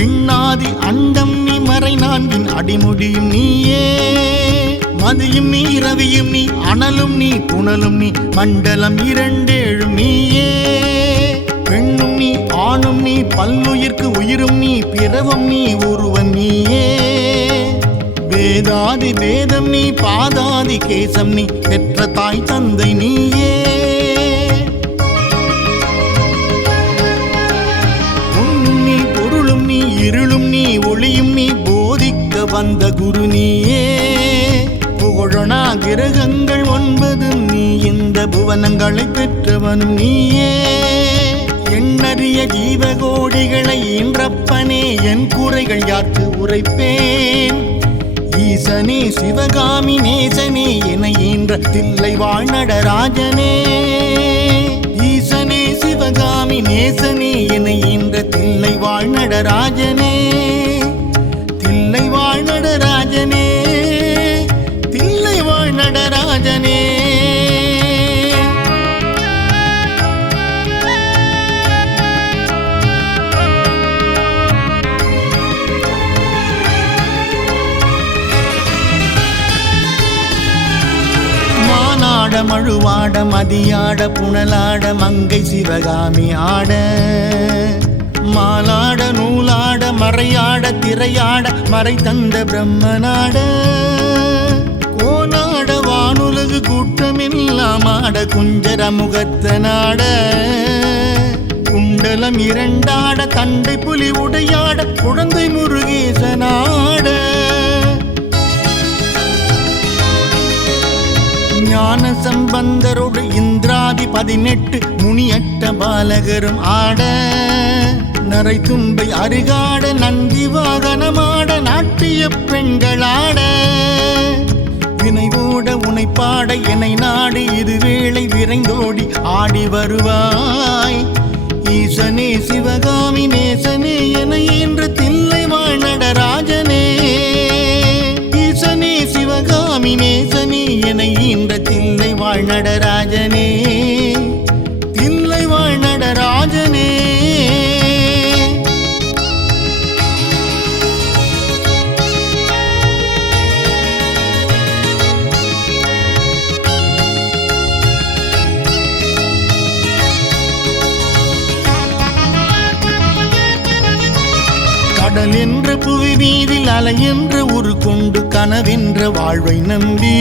விண்ணாதி அண்டம் நீ மறை நான்கின் அடிமுடியும் நீயே மதியும் நீ இரவியும் நீ அனலும் நீ புனலும் நீ மண்டலம் இரண்டேழும் நீயே பெண்ணும் நீ ஆணும் நீ பல்லுயிர்க்கு உயிரும் நீ பிறவும் நீ ஒருவன் நீயே வேதாதி வேதம் நீ பாதாதி கேசம் நீ பெற்ற தாய் தந்தை நீயே உண்ணும் நீ பொருளும் நீ இருளும் நீ ஒளியும் நீ போதிக்க வந்த குரு நீயே புகழனா கிரகங்கள் 9 நீ இந்த புவனங்களை பெற்றவனும் நீயே எண்ணறிய ஜீவகோடிகளை ஈன்றப்பனே என் குறைகள் யாருக்கு உரைப்பேன் ஈசனே சிவகாமி நேசனே என ஈன்ற தில்லை வாழ்நடராஜனே ஈசனே சிவகாமி நேசனே என ஈன்ற தில்லை வாழ்நடராஜனே தில்லை வாழ்நடராஜனே தில்லை வாழ்நடராஜனே மழுவாட மதியாட புனலாட மங்கை சிவகாமி ஆட மாலாட நூலாட மறையாட திரையாட மறை தந்த பிரம்மனாட கோனாட வானுலகு கூட்டமெல்லாம் ஆட குஞ்சர முகத்தனாட குண்டலம் இரண்டாட தண்டை புலி உடையாட குழந்தை முருகேசனாட ஞான சம்பந்தரோடு இந்திராதி 18 முனியட்ட பாலகரும் ஆட நரை தும்பை அருகாட நந்தி வாகனமாட நாட்டிய பெண்களாட வினைவோட உனைப்பாட என்னை நாடு இதுவேளை விரைந்தோடி ஆடி வருவாய் ஈசனே சிவகாமி நேசனே என ஈன்ற தில்லை வாழ்நடராஜனே ஈசனே சிவகாமி நேசனே என ஈன்ற தில்லை வாழ்நடராஜனே தில்லை வாழ்நடராஜனே கடல் என்ற புவி மீதில் அலை என்ற உரு கொண்டு கனவென்ற வாழ்வை நம்பி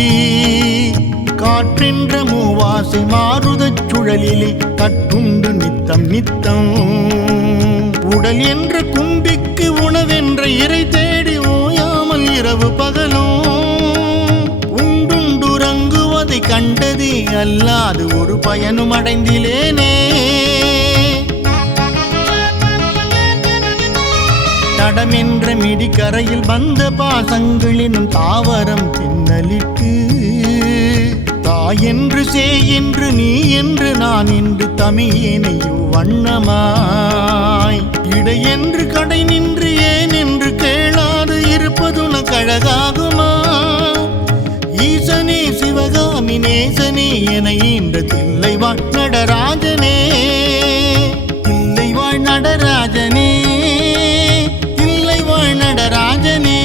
காற்றென்ற மூவாசை மாறுதச் சுழலிலே கட்டுண்டு நித்தம் நித்தம் உடல் என்ற கும்பிக்கு உணவென்ற இறை தேடி ஓயாமல் இரவு பகலும் உண்டுண்டுறங்குவதை கண்டதே அல்லாது ஒரு பயனும் அடைந்திலேனே தடமென்ற மிடிக்கரையில் வந்த பாசங்களினும் தாவரம் பின்னலிட்டு தாய் என்று சே என்று நீ என்று நான் என்று தமியேனையும் வண்ணமாய் இடை என்று கடை நின்று ஏன் என்று கேளாது இருப்பதுன கழகாகுமா ஈசனே சிவகாமி நேசனே என ஈன்ற தில்லை வாழ்நடராஜனே தில்லை வாழ்நடராஜனே தில்லை வாழ்நடராஜனே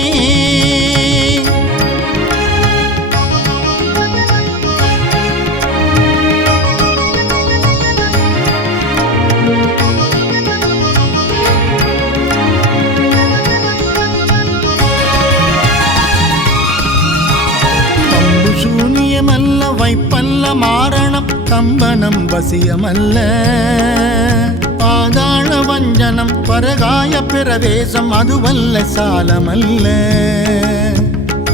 சூனியமல்ல வைப்பல்ல மாரணம் கம்பனம் வசியமல்ல பாதாள வஞ்சனம் பரகாய பிரவேசம் அதுவல்ல சாலமல்ல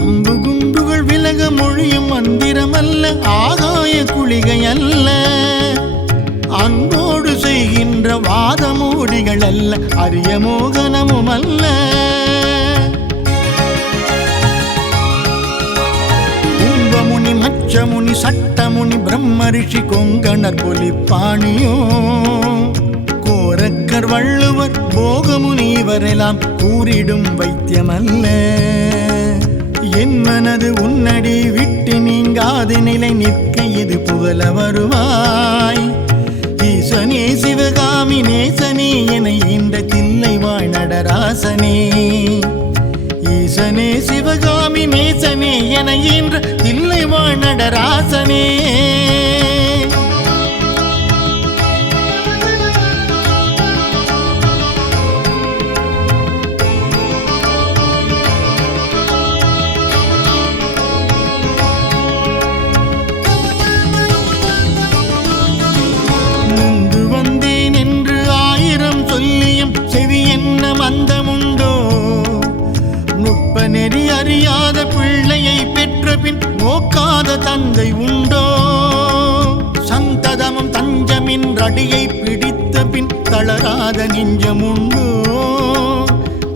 அம்பு குண்டுகள் விலக மொழியும் மந்திரமல்ல ஆகாய குளிகை அல்ல அன்போடு செய்கின்ற வாதமூடிகள் அல்ல அரிய மோகனமும் அல்ல கும்பமுனி மச்சமுனி சட்டமுனி பிரம்ம ரிஷி கொங்கணர் பொலிப்பாணியோ கோரக்கர் வள்ளுவர் போகமுனி இவரெல்லாம் கூறிடும் வைத்தியமல்ல என் மனது உன்னடி விட்டு நீங்காது நிலை நிற்க இது புகழ வருவாய் ஈசனே சிவகாமி நேசனே என இந்த தில்லை வாழ்நடராசனே நடராசனே. ஈசனே சிவகாமி நேசனே என ஈன்ற தில்லை வாழ் நடராசனே. முந்து வந்தேன் என்று 1000 சொல்லியும் செவி என்ன மந்தமுண்டோ? நுட்ப நெறி அறியாத பிள்ளையை பெற்ற பின் நோக்காத தந்தை உண்டோ? சந்ததமும் தஞ்சமின் அடியை பிடித்த பின் தளராத நெஞ்சமுண்டோ?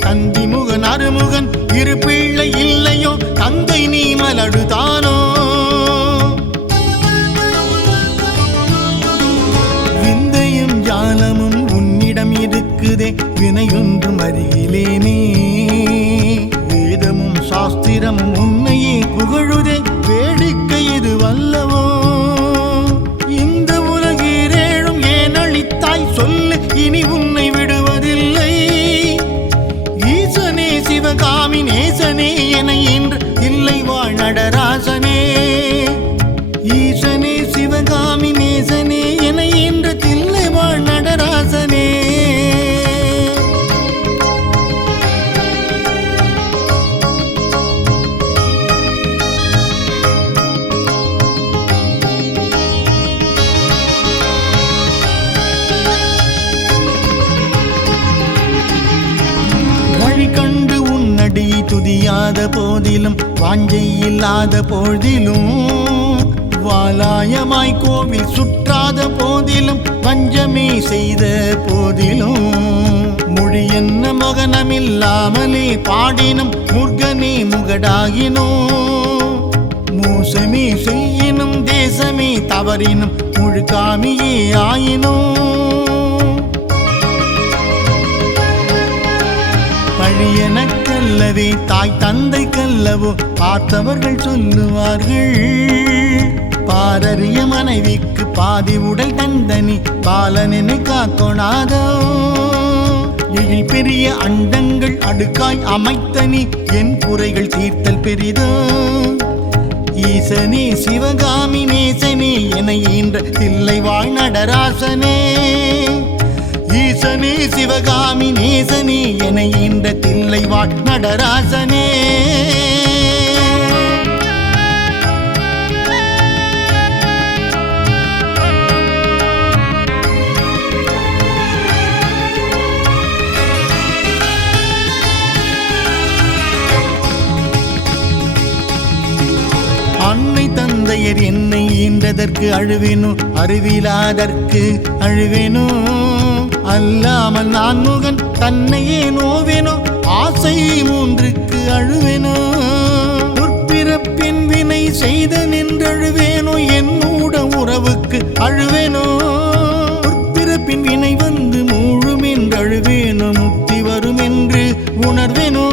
தந்திமுகன் அருமுகன் இரு பிள்ளை இல்லையோ? தந்தை நீ மலடுதானோ? விந்தையும் ஜாலமும் உன்னிடம் இருக்குதே, வினையொன்றும் அருகிலேனே. வேதமும் சாஸ்திரமும் உன்னையே புகழுதே, வேடிக்கை இது வல்லவோ? இந்த உலகீரேழும் ஏன் அளித்தாய் சொல்லு, இனி உன்னை விடுவதில்லை. ஈசனே சிவகாமி நேசனே என ஈன்ற தில்லை வாழ் நடராசனே. ஈசனே சிவகாமி நேசனே என ஈன்ற தில்லை வாழ் நடராசனே. வழி கண்டு உன்னடியை துதியாத போதிலும், வாஞ்சை இல்லாத போதிலும், வாலாயமாய் கோவில் சுற்றாத போதிலும், வஞ்சமே செய்த போதிலும், மொழி என்ன மகனமில்லாமலே பாடினும் முருகனே முகடாகினோ? மோசமே செய்யினும் தேசமே தவறினும் முழுகாமியே ஆயினோ? பழியனக்கல்லவே தாய் தந்தை கல்லவோ பார்த்தவர்கள் சொல்லுவார்கள். பாரறிய மனைவிக்கு பாதி உடல் தந்தனி பாலனெனை காக்கொணாதோ? எழில் பெரிய அண்டங்கள் அடுக்காய் அமைத்தனி என் குறைகள் தீர்த்தல் பெரிதோ? ஈசனே சிவகாமி நேசனே என ஈன்ற தில்லை வாழ் நடராசனே. ஈசனே சிவகாமி நேசனே என ஈன்ற தில்லை வாழ் நடராசனே. அன்னை தந்தையர் என்னை ஈன்றதற்கு அழுவேனோ? அறிவிலாதற்கு அழுவேனோ? அல்லாமல் நான் முகன் தன்னையே நோவேனோ? ஆசை 3க்கு அழுவேனோ? உற்பிறப்பின் வினை செய்த நின்றழுவேனோ? என்னூட உறவுக்கு அழுவேனோ? உற்பிறப்பின் வினை வந்து மூழும் என்று அழுவேனோ? முக்தி வரும் என்று உணர்வேனோ?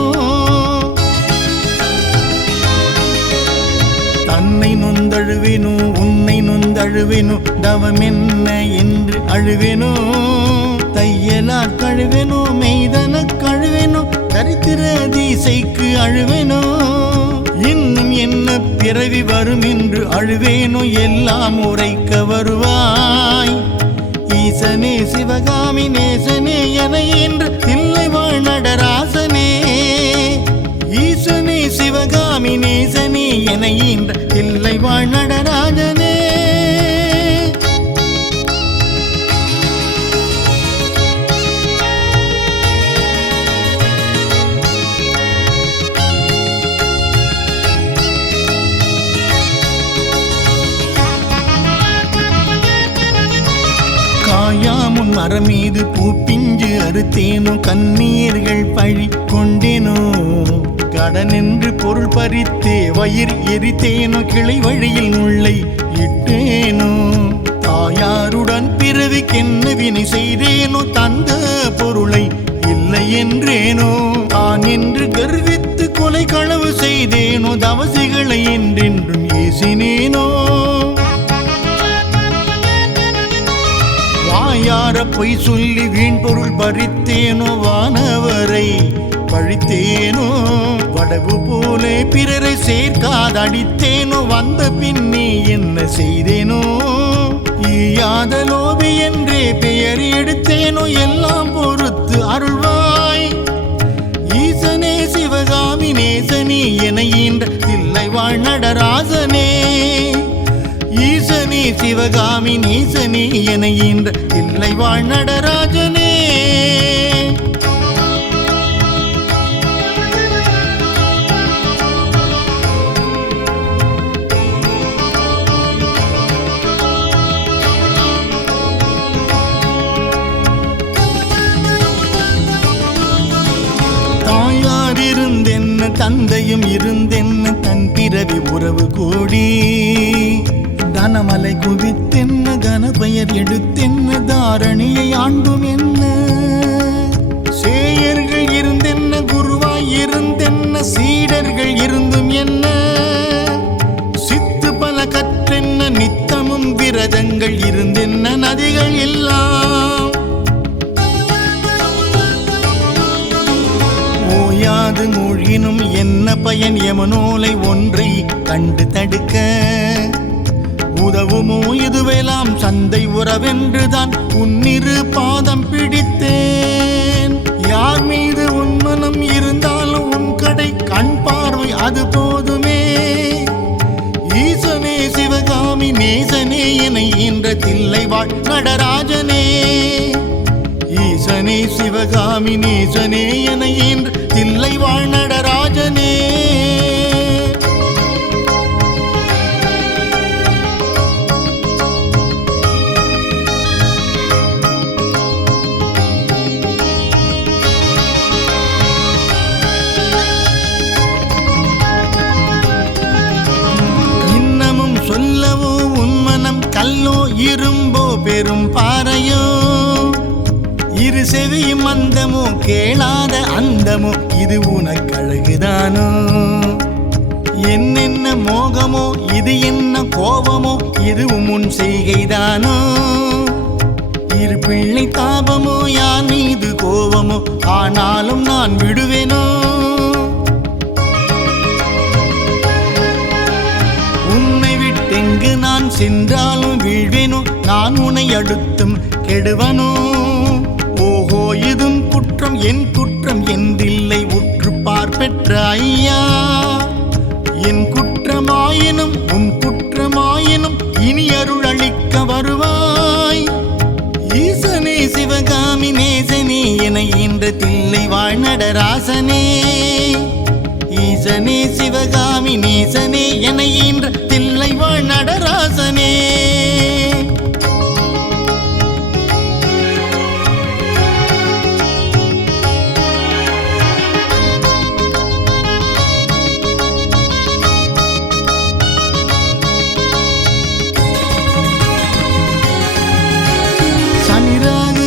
தன்னை நொந்தழுவேனோ? உன்னை நொந்தழுவேனோ? தவம் என்ன என்று அழுவேனோ? தையலார் கழுவேனோ? மெய்தன கழுவேனோ? தரித்திர தீசைக்கு அழுவேனோ? இன்னும் என்ன பிறவி வரும் என்று அழுவேனோ? எல்லாம் உரைக்க வருவாய். ஈசனே சிவகாமி நேசனே என ஈன்ற தில்லை வாழ் நடராசனே. ஈசனே சிவகாமி நேசனே என ஈன்ற தில்லை வாழ் நடராஜனே. காயாமுன் மரம் மீது பூ பிஞ்சு அறுத்தேனோ? கண்ணீர்கள் பழி கொண்டேனோ? கடனென்று பொருள் பறித்தே வயிறு எரித்தேனோ? கிளை வழியில் முல்லை இட்டேனோ? தாயாருடன் பிறவிக்கென்ன வினை செய்தேனோ? தந்த பொருளை இல்லை என்றேனோ? தான் என்று கர்வித்து கொலை களவு செய்தேனோ? தவசிகளை என்றென்றும் ஏசினேனோ? வாயால் வாயார பொய் சொல்லி வீண் பொருள் பறித்தேனோ வானவரை பழித்தேனோ வடவு போலே பிறரை சேர்க்காதடித்தேனோ வந்த பின்னே என்ன செய்தேனோ ஈயாத லோபி என்றே பெயர் எடுத்தேனோ எல்லாம் பொறுத்து அருள்வாய் ஈசனே சிவகாமி நேசனே என ஈன்ற தில்லை வாழ் நடராசனே ஈசனே சிவகாமி நேசனே என ஈன்ற தில்லை வாழ் நடராஜனே இருந்தென்ன தந்தையும் இருந்தென்ன தன் பிறவி உறவு கூடி தனமலை குவித்தென்ன கனபெயர் எடுத்தென்ன தாரணியை ஆண்டும் என்ன சேயர்கள் இருந்தென்ன குருவாய் இருந்தென்ன சீடர்கள் இருந்தும் என்ன சித்து பல கற்றென்ன நித்தமும் விரதங்கள் இருந்தென்ன நதிகள் எல்லாம் ஓயாது மூழ்கினும் என்ன பயன் யமனோலை ஒன்றை கண்டு தடுக்க உதவுமோ இதுவெல்லாம் சந்தை உறவென்றுதான் உன்னிரு பாதம் பிடித்தேன் யார் மீது உன் மனம் இருந்தாலும் உன் கடை கண் பார்வை அது போதுமே ஈசனே சிவகாமி நேசனே என ஈன்ற தில்லை வாழ் நடராஜனே ஈசனே சிவகாமி நேசனே என ஈன்ற தில்லை வாழ் நடராஜனே இன்னமும் சொல்லவோ உன் மனம் கல்லோ இரும்போ பெரும் பாறையோ இரு செவியும் அந்தமோ கேளாத அந்தமோ இது உனக்கழகுதானோ என்னென்ன மோகமோ இது என்ன கோபமோ இதுவும் உன் செய்கைதானோ இரு பிள்ளை தாபமோ யான் மீது கோபமோ ஆனாலும் நான் விடுவேனோ உன்னை விட்டெங்கு நான் சென்றாலும் வீழ்வேனோ நான் உன்னை அடுத்தும் கெடுவனோ ஓஹோ இதும் குற்றம் என் குற்றம் என்றில்லை உற்று பார்ப்பெற்ற ஐயா என் குற்றமாயினும் உன் குற்றமாயினும் இனி அருள் அளிக்க வருவாய் ஈசனே சிவகாமி நேசனே என ஈன்ற தில்லை வாழ் நடராசனே ஈசனே சிவகாமி நேசனே என ஈன்ற தில்லை வாழ் நடராசனே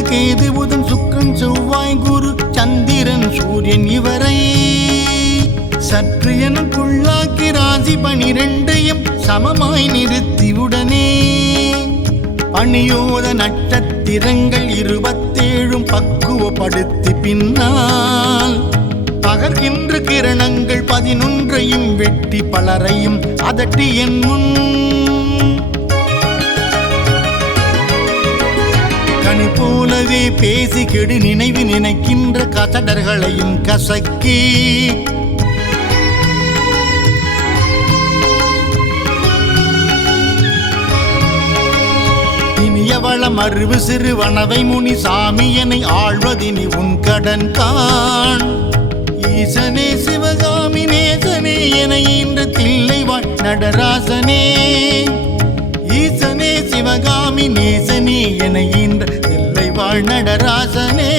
கேது புதன் சுக்கிரன் செவ்வாய் குரு சந்திரன் சூரியன் இவரை சற்று எனக்குள்ளாக்கி ராசி 12 சமமாய் நிறுத்தியுடனே பணியோத நட்சத்திரங்கள் 27 பக்குவப்படுத்தி பின்னால் பகர்கின்ற கிரணங்கள் 11 வெட்டி பலரையும் அதட்டி என் முன் கனி போலவே பேசி கெடு நினைவு நினைக்கின்ற கசடர்களையும் கசக்கி இனியவளம் அறிவு சிறுவனவை முனி சாமியனை ஆழ்வதினி உன் கடன் காண் ஈசனே சிவகாமி நேசனே என ஈன்ற தில்லை வாழ் நடராசனே ஈசனே சிவகாமி நேசனே என ஈன்ற தில்லை வாழ் நடராசனே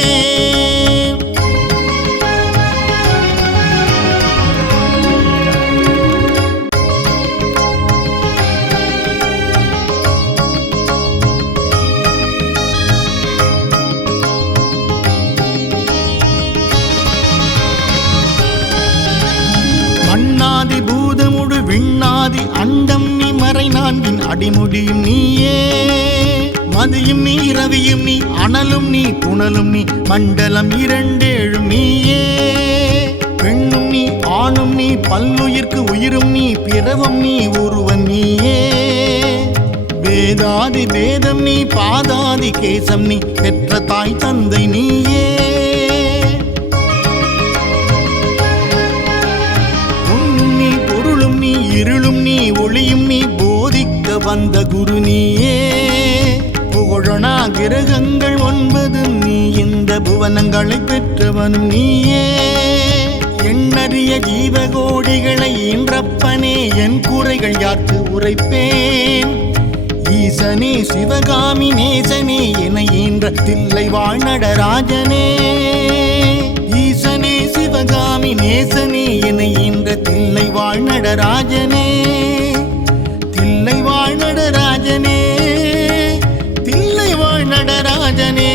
மண்ணாதி பூதமுடு விண்ணாதி அண்டம் நீ மறை நான்கின் அடிமுடியும் நீயே மதியும் நீ இரவியும் நீ அனலும் நீ புனலும் நீ மண்டலம் இரண்டேழும் நீயே பெண்ணும் நீ ஆணும் நீ பல்லுயிர்க்கு உயிரும் நீ பிறவும் நீ ஒருவன் நீயே வேதாதி வேதம் நீ பாதாதி கேசம் நீ பெற்ற தாய் தந்தை நீயே உண்ணும் நீ பொருளும் நீ இருளும் நீ ஒளியும் நீ போதிக்க வந்த குரு நீயே புகழனா கிரகங்கள் 9 நீ இந்த புவனங்களை பெற்றவனும் நீயே எண்ணறிய ஜீவகோடிகளை ஈன்றப்பனே என் குறைகள் யாருக்கு உரைப்பேன் ஈசனே சிவகாமி நேசனே என ஈன்ற தில்லை வாழ்நடராஜனே ஈசனே சிவகாமி நேசனே என ஈன்ற தில்லை வாழ்நடராஜனே தில்லை வாழ்நடராஜனே தில்லை வாழ்நடராஜனே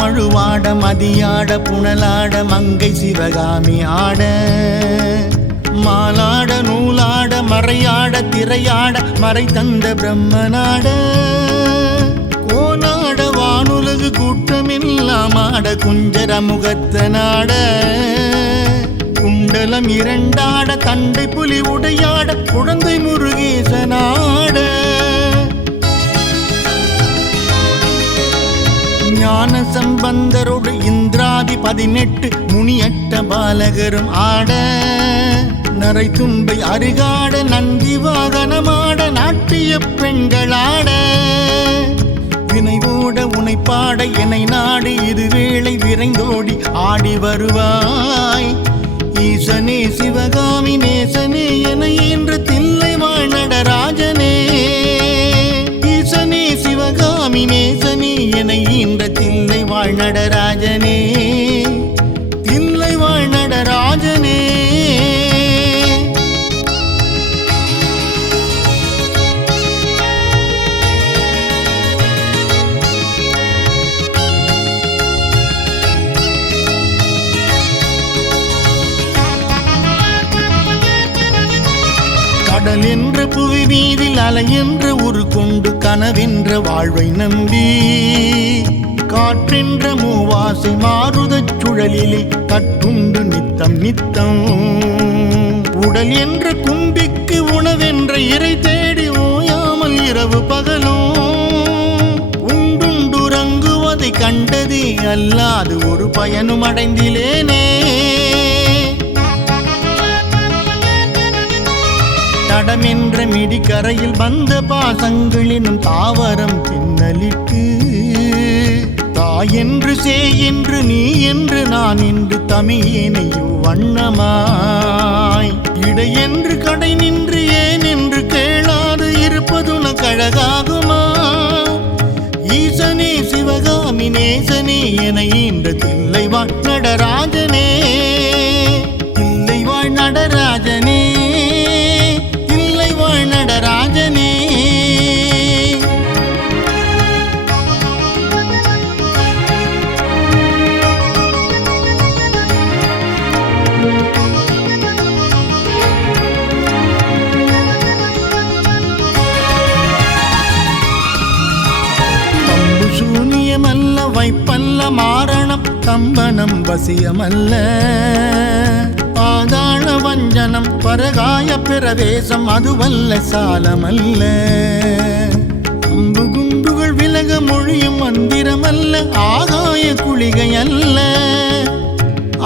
மழுவாட மதியாட புனலாட மங்கை சிவகாமி ஆட மாலாட நூலாட மறையாட திரையாட மறை தந்த பிரம்மனாட கோனாட வானுலகு கூட்டமெல்லாம் ஆட குஞ்சர முகத்தனாட குண்டலம் இரண்டாட தண்டை புலி உடையாட குழந்தை முருகேசனாட ஞான சம்பந்தரோடு இந்திராதி 18 முனியட்ட பாலகரும் ஆட நரை தும்பை அருகாட நந்தி வாகனமாட நாட்டிய பெண்களாட வினைவோட உனைப்பாட என்னை நாடு இதுவேளை விரைந்தோடி ஆடி வருவாய் ஈசனே சிவகாமி நேசனே என ஈன்ற தில்லை வாழ்நடராஜனே ஈசனே சிவகாமி நேசனே என ஈன்ற தில்லை வாழ்நடராஜனே தில்லை வாழ்நடராஜனே கடல் என்ற புவி மீதில் அலை என்ற உரு கொண்டு கனவென்ற வாழ்வை நம்பி காற்றென்ற மூவாசை மாறுதச் சுழலிலே கட்டுண்டு நித்தம் நித்தம் உடல் என்ற கும்பிக்கு உணவென்ற இறை தேடி ஓயாமல் இரவு பகலும் உண்டுண்டுறங்குவதை கண்டதே அல்லாது ஒரு பயனும் அடைந்திலேனே தடமென்ற மிடிக்கரையில் வந்த பாசங்களினும் தாவரம் பின்னலிட்டு தாய் என்று சே என்று நீ என்று நான் என்று தமியேனையோ வண்ணமாய் இடை என்று கடை நின்று ஏன் என்று கேளாது இருப்பதுன கழகாகுமா ஈசனே சிவகாமி நேசனே என ஈன்ற தில்லை வாழ்நடராஜனே தில்லை வாழ்நடராஜனே நடராஜனே தம்பு சூனியமல்ல வைப்பல்ல மாரணம் தம்பனம் வசியமல்ல பாதாள வஞ்சனம் பரகாய பிரவேசம் அதுவல்ல சாலமல்ல அம்பு குண்டுகள் விலக மொழியும் மந்திரமல்ல ஆகாய குளிகை அல்ல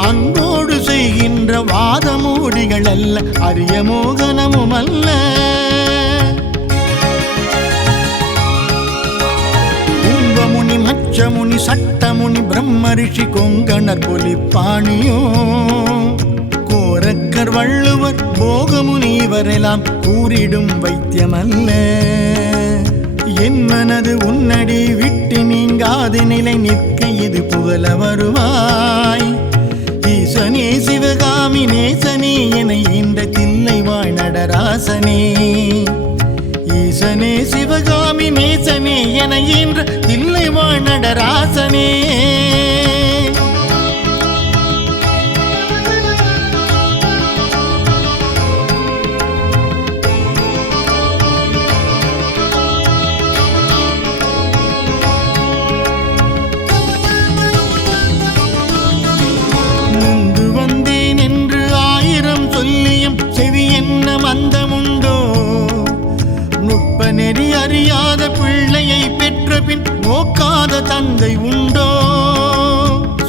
அன்போடு செய்கின்ற வாதமூடிகள் அல்ல அரிய மோகனமும் அல்ல கும்பமுனி மச்சமுனி சட்டமுனி பிரம்ம ரிஷி கொங்கணர் பொலிப்பாணியோ கோரக்கர் வள்ளுவர் போகமுனிவரெல்லாம் கூறிடும் வைத்தியமல்ல என் மனது உன்னடி விட்டு நீங்காது நிலை நிற்க இது புகழ வருவாய் ஈசனே சிவகாமி நேசனே என இந்த தில்லை வாழ்நடராசனே ஈசனே சிவகாமி நேசனே என ஈன்ற தில்லை வாழ் நடராசனே. செவி என்ன மந்தமுண்டோ நுட்ப நெறி அறியாத பிள்ளையை பெற்ற பின் நோக்காத தந்தை உண்டோ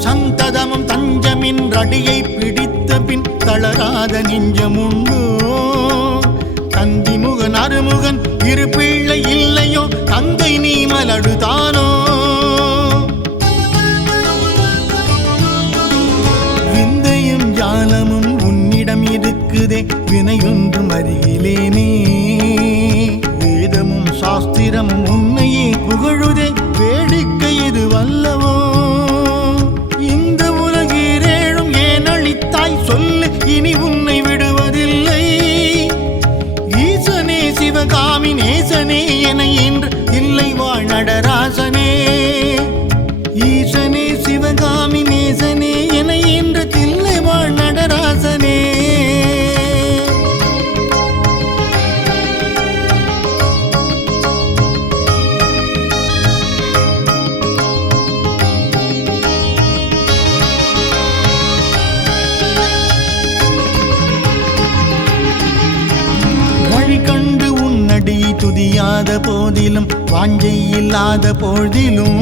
சந்ததமும் தஞ்சமின் அடியை பிடித்த பின் தளராத நெஞ்சமுண்டோ தந்திமுகன் அருமுகன் இரு பிள்ளை இல்லையோ தந்தை நீ மலடுதானோ விந்தையும் ஜாலமும் இருக்குதே வினையொன்றும் அருகிலேனே வேதமும் சாஸ்திரமும் உன்னையே புகழுதே வேடிக்கை இது வல்லவோ இந்த உலகீரேழும் ஏன் அளித்தாய் சொல்லு இனி உன்னை விடுவதில்லை ஈசனே சிவகாமி நேசனே என இன்று இல்லை வாழ் நடராசனே. ஈசனே சிவகாமி நேசனே என இன்று தில்லை வாழ் நடராசனே. கண்டு உன்னடியை துதியாத போதிலும் வாஞ்சை இல்லாத போதிலும்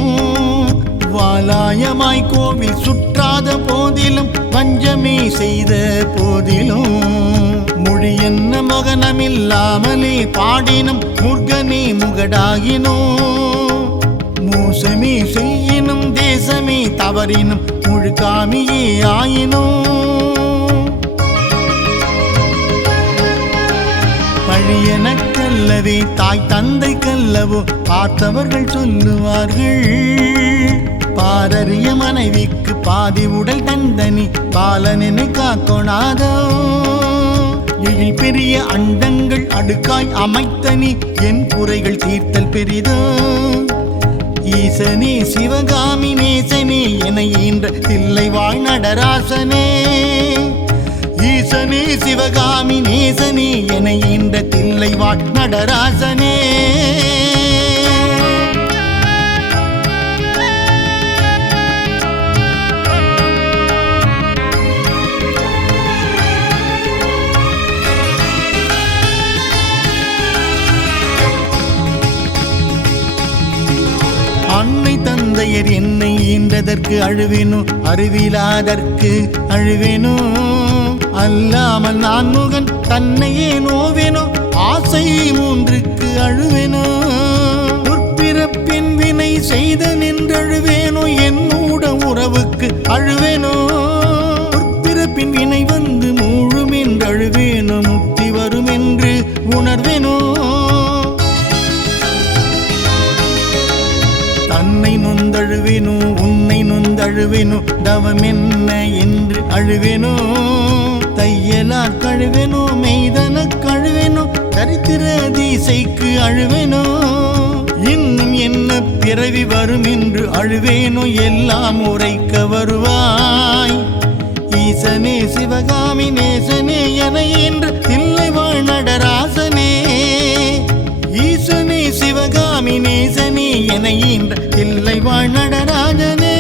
வாலாயமாய் கோவில் சுற்றாத போதிலும் பஞ்சமே செய்த போதிலும் மொழி என்ன மகனமில்லாமலே பாடினும் முருகனே முகடாகினோ மோசமே செய்யினும் தேசமே தவறினும் முழுக்காமியே ஆயினோ பழியனக்கல்லவே தாய் தந்தை கல்லவோ பார்த்தவர்கள் சொல்லுவார்கள் பாரறிய மனைவிக்கு பாதி உடல் தந்தனி பாலனை காக்கொணாதோ எழில் பெரிய அண்டங்கள் அடுக்காய் அமைத்தனி என் குறைகள் தீர்த்தல் பெரிதோ ஈசனே சிவகாமி நேசனே என ஈன்ற தில்லை வாழ் நடராசனே. ஈசனே சிவகாமி நேசனே என ஈன்ற தில்லை வாழ் நடராசனே. அன்னை தந்தையர் என்னை ஈன்றதற்கு அழுவேனோ அறிவிலாதற்கு அழுவேனோ அல்லாமல் நான் முகன் தன்னையே நோவேனோ ஆசை மூன்றுக்கு அழுவேனோ உற்பிறப்பின் வினை செய்த நின்றழுவேனோ என்னூட உறவுக்கு அழுவேனோ உற்பிறப்பின் வினை வந்து மூழும் என்று அழுவேனோ முக்தி வரும் என்று உணர்வேனோ தன்னை நொந்தழுவேனோ உன்னை நொந்தழுவேனோ தவம் என்ன என்று அழுவேனோ தையலார் கழுவேனோ மெய்தன கழுவேனோ தரித்திர தீசைக்கு அழுவேனோ இன்னும் என்ன பிறவி வரும் என்று அழுவேனோ எல்லாம் உரைக்க வருவாய் ஈசனே சிவகாமி நேசனே என ஈன்ற தில்லை வாழ் நடராசனே. ஈசனே சிவகாமி நேசனே என ஈன்ற தில்லை வாழ் நடராஜனே.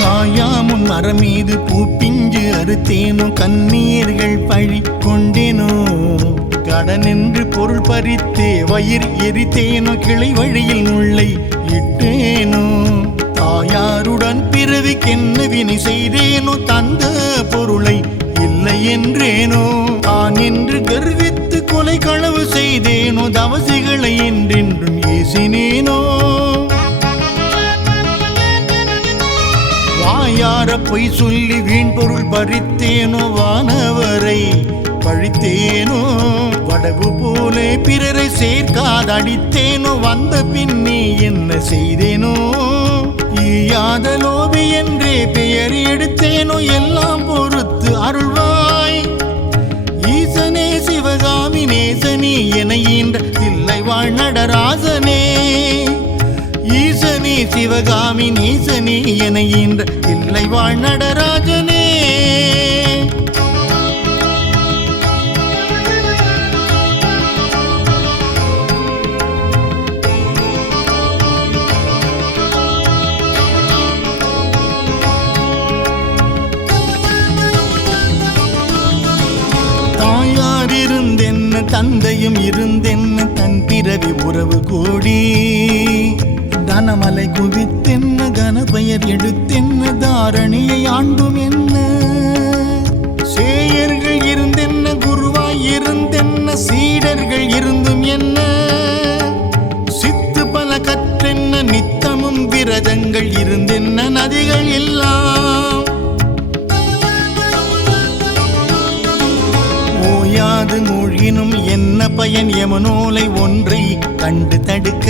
காயாமுன் மரம் மீது பூ பிஞ்சு அறுத்தேனோ கண்ணீர்கள் பழி கொண்டேனோ கடனென்று பொருள் பறித்தே வயிறு எரித்தேனோ கிளை வழியில் முள்ளை இட்டேனோ தாயாருடன் பிறவிக்கென்ன வினை செய்தேனோ தந்த பொருளை இல்லை என்றேனோ தான் என்று கர்வித்து கொலை களவு செய்தேனோ தவசிகளை என்றென்றும் ஏசினேனோ வாயார பொய் சொல்லி வீண் பொருள் பறித்தேனோ வானவரை பழித்தேனோ, வடவு போலே பிறரை சேர்க்காதடித்தேனோ, வந்த பின் நீ என்ன செய்தேனோ, ஈயாத லோபி என்றே பெயர் எடுத்தேனோ, எல்லாம் பொறுத்து அருள்வாய் ஈசனே சிவகாமி நேசனி என ஈன்ற தில்லை வாழ் நடராசனே. ஈசனே சிவகாமி நேசனி என ஈன்ற தில்லை வாழ் நடராஜனே. இருந்தென்ன தந்தையும் இருந்தென்ன தன் பிறவி உறவு கூடி, தனமலை குவித்தென்ன கனபெயர் எடுத்தென்ன தாரணியை ஆண்டும் என்ன, சேயர்கள் இருந்தென்ன குருவாய் இருந்தென்ன சீடர்கள் இருந்தும் என்ன, சித்து பல கற்றென்ன நித்தமும் விரதங்கள் இருந்தென்ன நதிகள் எல்லாம் ஓயாது மூழ்கினும் என்ன பயன் யமனோலை ஒன்றை கண்டு தடுக்க,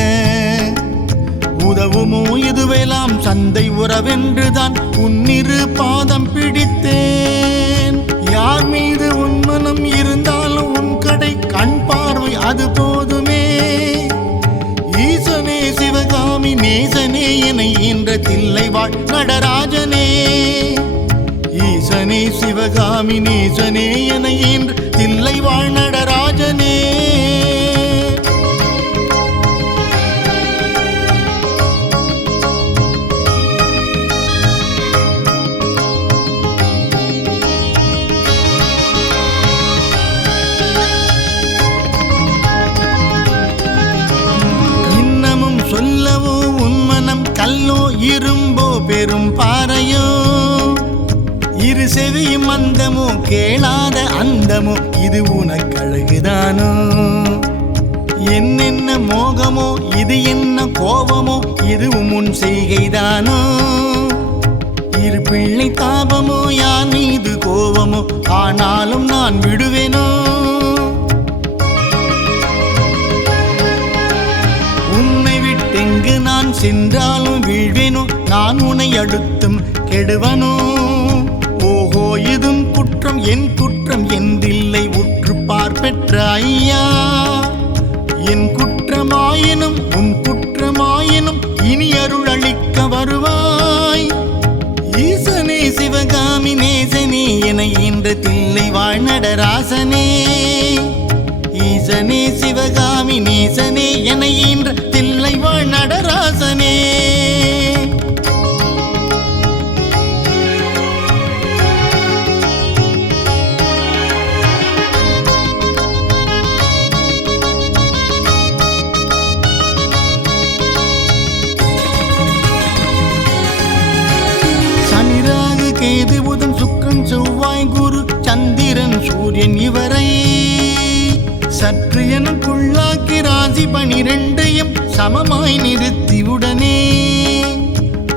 உதவுமோ இதுவெல்லாம் சந்தை உறவென்றுதான் உன்னிரு பாதம் பிடித்தேன். யார் மீது உன் மனம் இருந்தாலும் உன் கடை கண் பார்வை அது போதுமே. ஈசனே சிவகாமி நேசனே என ஈன்ற தில்லை வாழ் நடராஜனே. ஈசனே சிவகாமி நேசனே என ஈன்ற தில்லை வாழ் நடராஜனே. இன்னமும் சொல்லவோ உன் மனம் கல்லோ இரும்போ பெரும் பாறையோ, இரு செவியும் அந்தமோ கேளாத அந்தமோ இது உனக்கழகுதானோ, என்னென்ன மோகமோ இது என்ன கோபமோ இதுவும் உன் செய்கைதானோ, இரு பிள்ளை தாபமோ யான் மீது கோபமோ ஆனாலும் நான் விடுவேனோ, உன்னை விட்டெங்கு நான் சென்றாலும் வீழ்வேனோ, நான் உன்னை அடுத்தும் கெடுவனோ. ஓஹோ இதும் குற்றம் என் குற்றம் என்றில்லை உற்று பார்ப்பெற்ற ஐயா, என் குற்றமாயினும் உன் குற்றமாயினும் இனி அருள் அளிக்க வருவாய். ஈசனே சிவகாமி நேசனே என ஈன்ற தில்லை வாழ் நடராசனே. ஈசனே சிவகாமி நேசனே என ஈன்ற தில்லை வாழ் நடராசனே. கேது புதன் சுக்கிரன் செவ்வாய் குரு சந்திரன் சூரியன் இவரை சற்று எனக்குள்ளாக்கி ராசி 12 சமமாய் நிறுத்தியுடனே,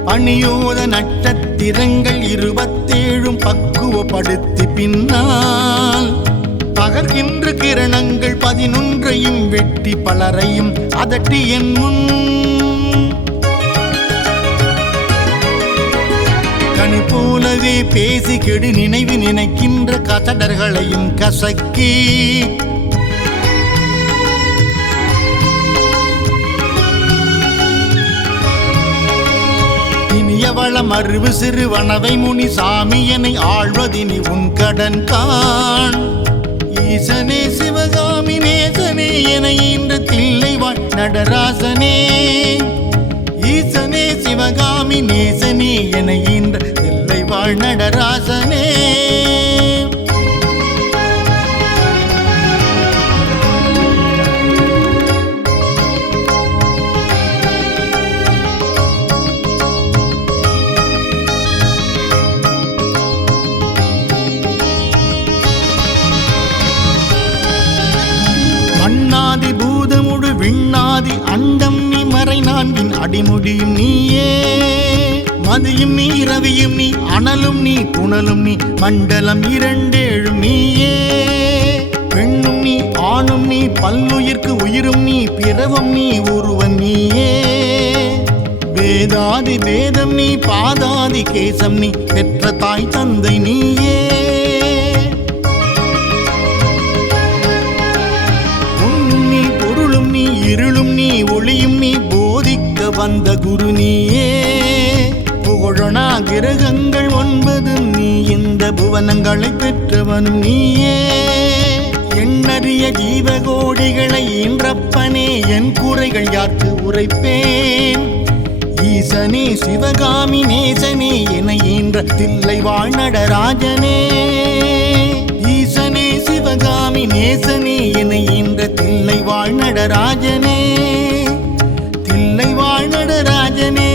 பணியோத நட்சத்திரங்கள் 27 பக்குவப்படுத்தி பின்னால் பகர்கின்ற கிரணங்கள் 11 வெட்டி பலரையும் அதட்டி என் முன் கனி போலவே பேசி கெடு நினைவு நினைக்கின்ற கசடர்களையும் கசக்கி இனியவளம் அறிவு சிறுவனவை முனி சாமியனை ஆழ்வதினி உன் கடன் காண். ஈசனே சிவகாமி நேசனே என ஈன்ற தில்லை வாழ் நடராசனே. ஈசனே சிவகாமி நேசனே என ஈன்ற தில்லை வாழ் நடராசனே. மண்ணாதி பூதமுடு விண்ணாதி அண்டம் நீ மறை 4 அடிமுடியும் நீயே. மதியும் நீ ரவியும் நீ அனலும் நீ புனலும் நீ மண்டலம் 2 நீயே. பெண்ணும் நீ ஆணும் நீ பல்லுயிர்க்கு உயிரும் நீ பிறவும் நீ ஒருவன் நீயே வேதாதி வேதம் நீ பாதாதி கேசம் நீ பெற்ற தாய் தந்தை நீயே உண்ணும் நீ பொருளும் நீ இருளும் நீ ஒளியும் நீ போதிக்க வந்த குரு நீயே புகழனா கிரகங்கள் 9 நீ இந்த புவனங்களை பெற்றவனும் நீயே எண்ணறிய ஜீவகோடிகளை ஈன்றப்பனே என் குறைகள் யாருக்கு உரைப்பேன் ஈசனே சிவகாமி நேசனே என ஈன்ற தில்லை வாழ் நடராஜனே ஈசனே சிவகாமி நேசனே என ஈன்ற தில்லை வாழ் நடராஜனே தில்லை வாழ் நடராஜனே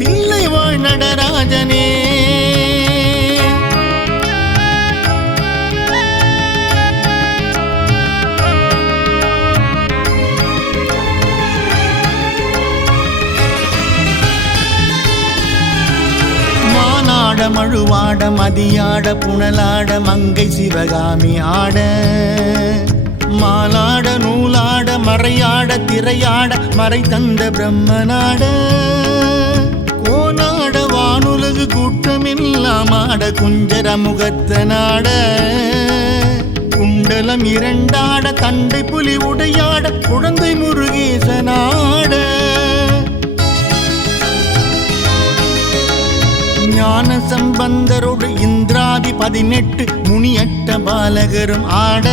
தில்லை வாழ் நடராஜனே மழுவாட மதியாட புனலாட மங்கை சிவகாமி ஆட மாலாட நூலாட மறையாட திரையாட மறை தந்த பிரம்மனாட கோனாட வானுலகு கூட்டமெல்லாம் ஆட குஞ்சர முகத்தனாட குண்டலம் 2 ஆட தண்டை புலி உடையாட குழந்தை முருகேசனாட ஞான சம்பந்தரோடு இந்திராதி 18 முனியட்ட பாலகரும் ஆட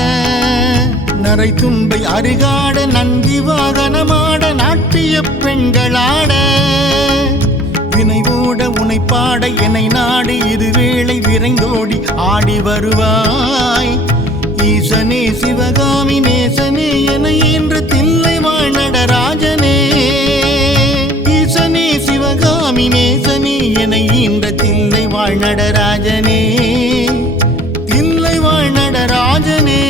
நரை தும்பை அருகாட நந்தி வாகனமாட நாட்டிய பெண்களாட வினைவோட உனைப்பாட என்னை நாடு இதுவேளை விரைந்தோடி ஆடி வருவாய் ஈசனே சிவகாமி நேசனே என இன்று தில்லை வாழ் நடராஜனே ஈசனே சிவகாமி நேசனே என ஈன்ற தில்லை வாழ் நடராஜனே தில்லை வாழ் நடராஜனே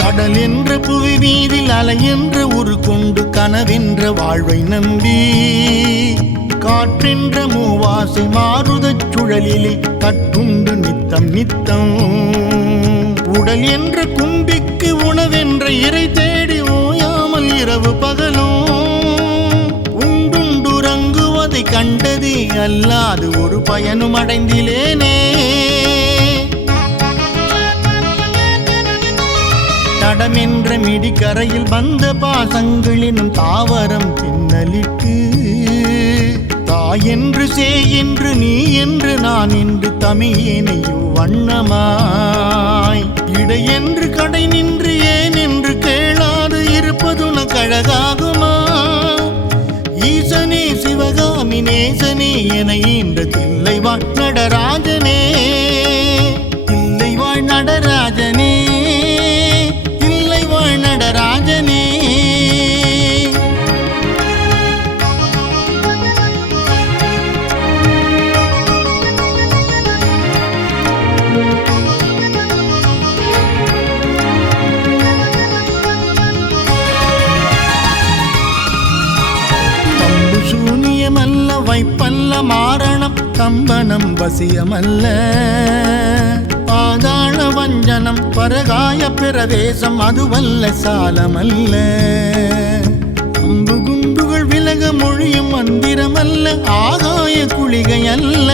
கடல் என்ற புவி மீதில் அலை என்ற உரு கொண்டு கனவென்ற வாழ்வை நம்பி காற்றென்ற மூவாசை மாறுதச் சுழலிலே கட்டுண்டு நித்தம் நித்தம் உடல் என்ற கும்பிக்கு உணவென்ற இறை தேடி ஓயாமல் இரவு பகலும் உண்டுண்டுறங்குவதை கண்டதே அல்லாது ஒரு பயனும் அடைந்திலேனே தடமென்ற மிடிக்கரையில் வந்த பாசங்களினும் தாவரம் பின்னலிட்டு தாயென்று சேயென்று நீ என்று நான் என்று தமியேனையோ வண்ணமாய் இடையென்று கடை நின்று ஏன் என்று கேளாது இருப்பதுன கழகாகுமா ஈசனே சிவகாமி நேசனே என ஈன்ற தில்லை வாழ் நடராஜனே தில்லை வாழ் நடராஜனே தில்லை வாழ் நடராஜனே சூனியமல்ல வைப்பல்ல மாரணம் கம்பனம் வசியமல்ல பாதாள வஞ்சனம் பரகாய பிரவேசம் அதுவல்ல சாலமல்ல அம்பு குண்டுகள் விலக மொழியும் மந்திரமல்ல ஆகாய குளிகை அல்ல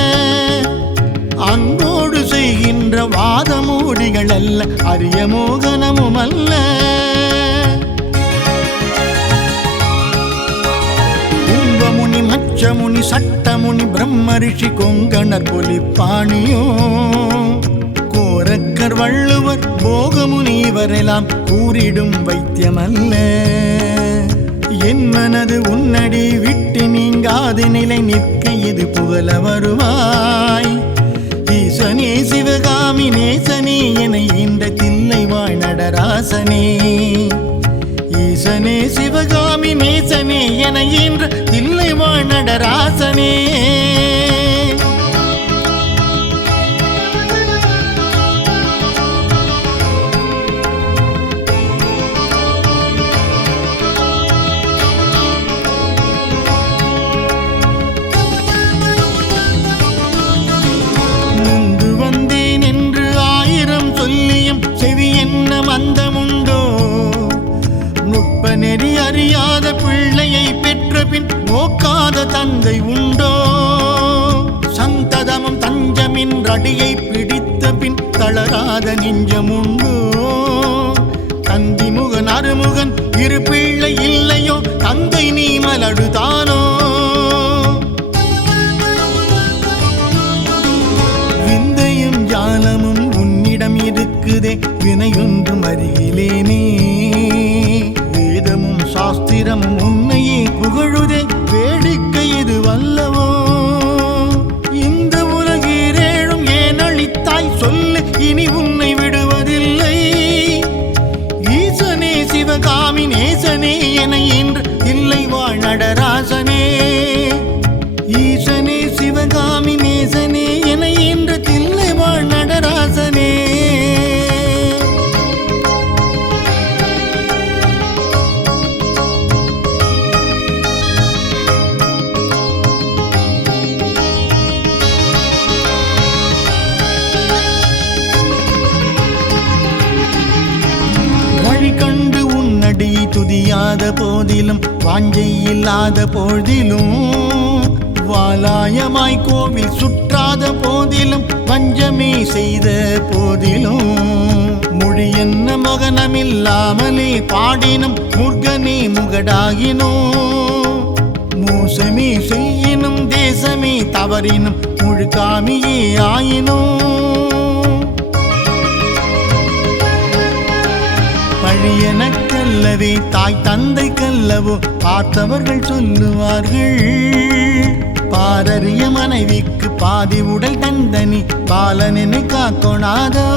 அன்போடு செய்கின்ற வாதமூடிகள் அல்ல அரிய மோகனமும் அல்ல முனி மச்சமுனி சட்டமுனி பிரம்ம ரிஷி கொங்கணர் பொலிப்பாணியோ கோரக்கர் வள்ளுவர் போகமுனி இவரெல்லாம் கூறிடும் வைத்தியமல்ல என் மனது உன்னடி விட்டு நீங்காது நிலை நிற்க இது புகழ வருவாய் ஈசனே சிவகாமி நேசனே என இந்த தில்லை வாழ் நடராசனே ஈசனே சிவகாமி நேசனே என ஈன்ற தில்லை வாழ் நடராசனே தந்தை உண்டோ? சந்ததமும் தஞ்சமின் அடியை பிடித்த பின் தளராத நெஞ்சமுண்டோ? தந்திமுகன் அருமுகன் இரு பிள்ளை இல்லையோ? தந்தை நீ மலடுதானோ? விந்தையும் ஜாலமும் உன்னிடம் இருக்குதே, வினையொன்றும் அருகிலேனே. வேதமும் சாஸ்திரமும் உன்னையே புகழுதே, வேடிக்கை இது வல்லவோ? இந்த உலகீரேழும் ஏன் அளித்தாய் சொல்லு, இனி உன்னை விடுவதில்லை. ஈசனே சிவகாமி நேசனே என இன்று இல்லை வாழ் நடராசனே. ஈசனே சிவகாமி நேசனே என இன்று தில்லை வாழ் நடராசனே. கண்டு உன்னடியை துதியாத போதிலும், வாஞ்சை இல்லாத போதிலும், வாலாயமாய் கோவில் சுற்றாத போதிலும், வஞ்சமே செய்த போதிலும், மொழி என்ன மகனமில்லாமலே பாடினும் முருகனே முகடாகினோ. மோசமே செய்யினும் தேசமே தவறினும் முழுக்காமியே ஆயினோ. பழியனக்கல்லவே தாய் தந்தை கல்லவோ பார்த்தவர்கள் சொல்லுவார்கள். பாரறிய மனைவிக்கு பாதி உடல் தந்தனி பாலனெனை காக்கொணாதோ.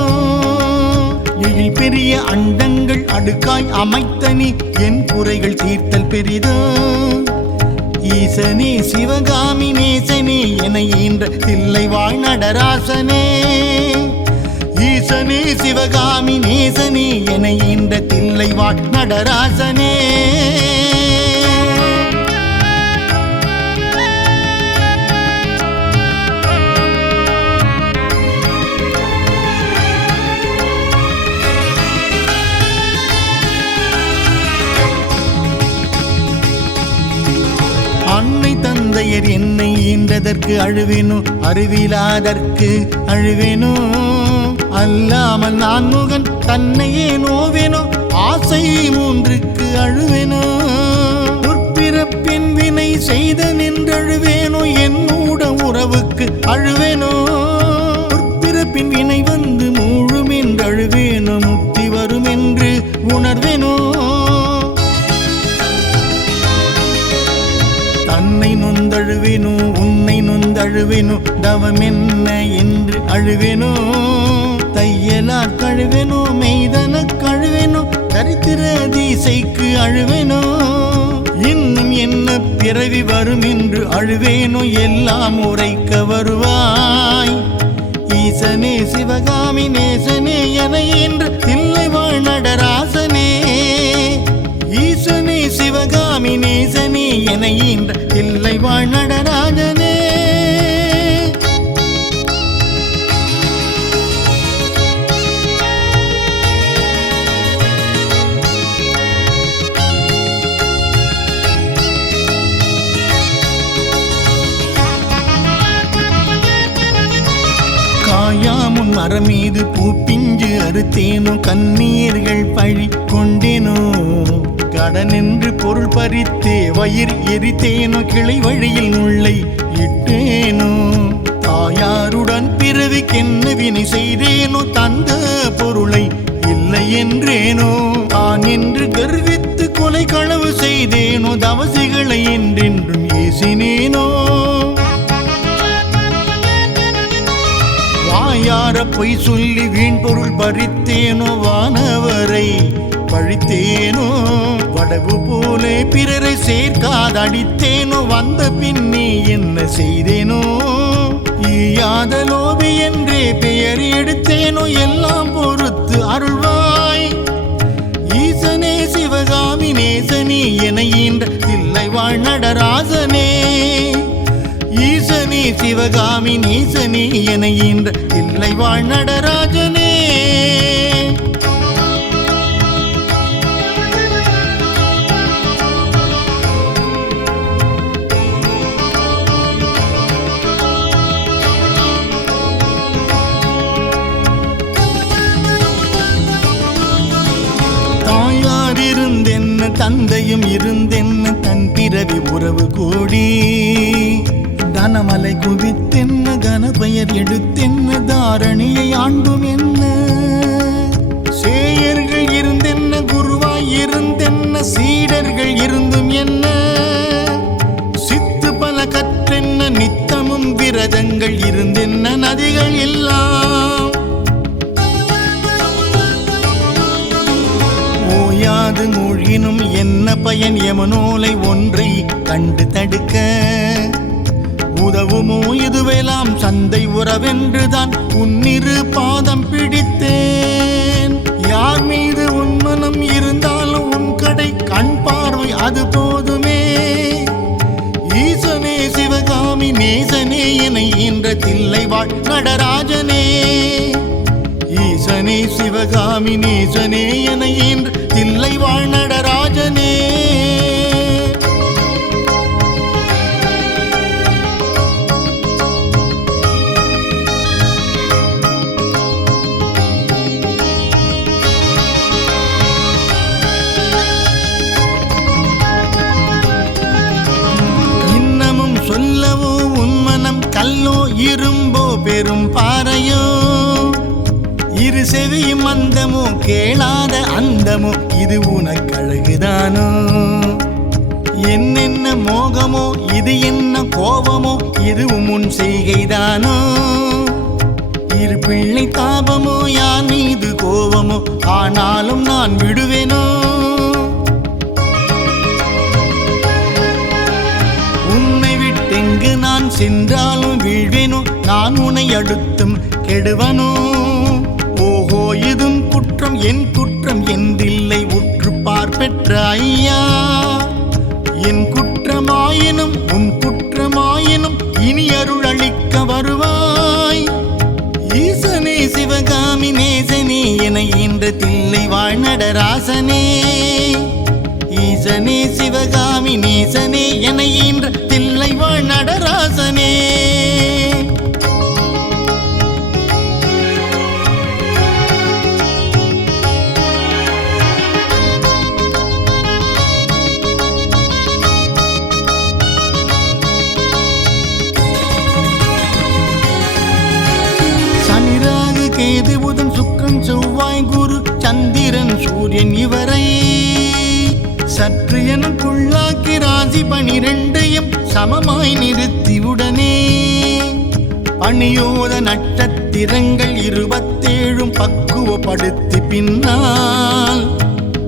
எழில் பெரிய அண்டங்கள் அடுக்காய் அமைத்தனி என் குறைகள் தீர்த்தல் பெரிதோ. ஈசனே சிவகாமி நேசனே என ஈன்ற தில்லை வாழ் நடராசனே. ஈசனே சிவகாமி நேசனே என இந்த தில்லை வாழ் நடராசனே. அன்னை தந்தையர் என்னை ஈன்றதற்கு அழுவேனோ, அறிவிலாதற்கு அழுவேனோ. அல்லாமல் நான் முகன் தன்னையே நோவேனோ, ஆசை மூன்றுக்கு அழுவேனோ. பிறப்பின் வினை செய்த நின்றழுவேனோ, என்னூட உறவுக்கு அழுவேனோ. பிறப்பின் வினை வந்து மூழும் என்று அழுவேனோ, முக்தி வரும் என்று உணர்வேனோ. தன்னை நொந்தழுவேனோ, உன்னை நொந்தழுவேனோ, தவம் என்ன என்று அழுவேனோ. தையலார் கழுவேனோ, மெய்தன கழுவேனோ, தரித்திர தீசைக்கு அழுவேனோ. இன்னும் என்ன பிறவி வரும் என்று அழுவேனோ, எல்லாம் உரைக்க வருவாய். ஈசனே சிவகாமி நேசனே என இன்று தில்லை வாழ் நடராசனே. ஈசனே சிவகாமி நேசனே என இன்று தில்லை வாழ் நடராஜனே. காயாமுன் மரம் மீது பூப்பிஞ்சு அறுத்தேனோ, கண்ணீர்கள் பழி கொண்டேனோ. கடனென்று பொருள் பறித்தே வயிறு எரித்தேனோ, கிளை வழியில் முல்லை இட்டேனோ. தாயாருடன் பிறவிக்கென்ன வினை செய்தேனோ, தந்த பொருளை இல்லை என்றேனோ. தான் என்று கர்வித்து கொலை களவு செய்தேனோ, தவசிகளை என்றென்றும் ஏசினேனோ. வாயார பொய் சொல்லி வீண் பொருள் பறித்தேனோ, வானவரை பழித்தேனோ. வடவு போலே பிறரை சேர்க்காதடித்தேனோ, வந்த பின்னே என்ன செய்தேனோ. ஈயாத லோபி என்றே பெயர் எடுத்தேனோ, எல்லாம் பொறுத்து அருள்வாய். ஈசனே சிவகாமி நேசனே என ஈன்ற தில்லை வாழ் நடராசனே. ஈசனே சிவகாமி நேசனே என ஈன்ற தில்லை வாழ் நடராஜனே. தந்தையும் இருந்தென்ன தன் பிறவி உறவு கூடி தனமலை குவித்தென்ன கனபெயர் எடுத்தென்ன தாரணியை ஆண்டும் என்ன சேயர்கள் இருந்தென்ன குருவாய் இருந்தென்ன சீடர்கள் இருந்தும் என்ன சித்து பல கற்றென்ன நித்தமும் விரதங்கள் இருந்தென்ன நதிகள் எல்லாம் ஓயாது மூழ்கினும் என்ன பயன் யமனோலை ஒன்றை கண்டு தடுக்க உதவுமோ இதுவெல்லாம் சந்தை உறவென்றுதான் உன்னிரு பாதம் பிடித்தேன் யார் மீது உன் மனம் இருந்தாலும் உன் கடை கண் பார்வை அது போதுமே ஈசனே சிவகாமி நேசனே என ஈன்ற தில்லைவாழ் நடராஜனே ஈசனே சிவகாமி நேசனே என ஈன்ற தில்லைவாழ் நடராஜனே சொல்லவோ உன் மனம் கல்லோ இரும்போ பெரும் பாறையோ இரு செவியும் அந்தமோ கேளாத அந்தமோ இது உனக்கழகுதானோ என்னென்ன மோகமோ இது என்ன கோபமோ இதுவும் உன் செய்கைதானோ இரு பிள்ளை தாபமோ யார் மீது கோபமோ ஆனாலும் நான் விடுவேனோ எங்கு நான் சென்றாலும் வீழ்வேனோ நான் உன்னை அடுத்தும் கெடுவனோ ஓஹோ இதும் குற்றம் என் குற்றம் என்றில்லை உற்று பார்ப்பெற்ற ஐயா என் குற்றமாயினும் உன் குற்றமாயினும் இனி அருள் அளிக்க வருவாய் ஈசனே சிவகாமி நேசனே என ஈன்ற தில்லைவாழ் நடராசனே ஈசனே சிவகாமி நேசனே என ஈன்ற தில்லைவாழ் நடராசனே சனிராகு கேது புதன் சுக்கிரன் செவ்வாய் குரு சந்திரன் சூரியன் இவரை சற்று எனக்குள்ளாக்கி ராசி 12 சமமாய் நிறுத்தியுடனே பணியோத நட்சத்திரங்கள் 27 பக்குவப்படுத்தி பின்னால்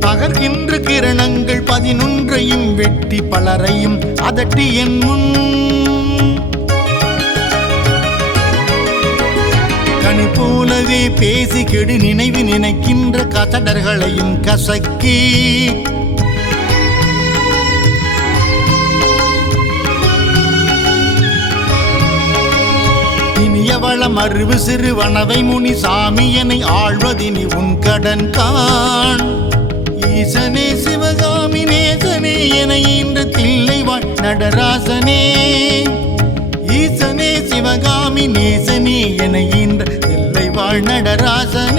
பகர்கின்ற கிரணங்கள் 11 வெட்டி பலரையும் அதட்டி என் முன் கனி போலவே பேசி கெடு நினைவு நினைக்கின்ற கசடர்களையும் கசக்கி இனியவளம் அறிவு சிறுவனவை முனி சாமியனை ஆழ்வதினி உன் கடன் காண் ஈசனே சிவகாமி நேசனே என ஈன்ற தில்லைவாழ் நடராசனே ஈசனே சிவகாமி நேசனே என ஈன்ற தில்லைவாழ் நடராசனே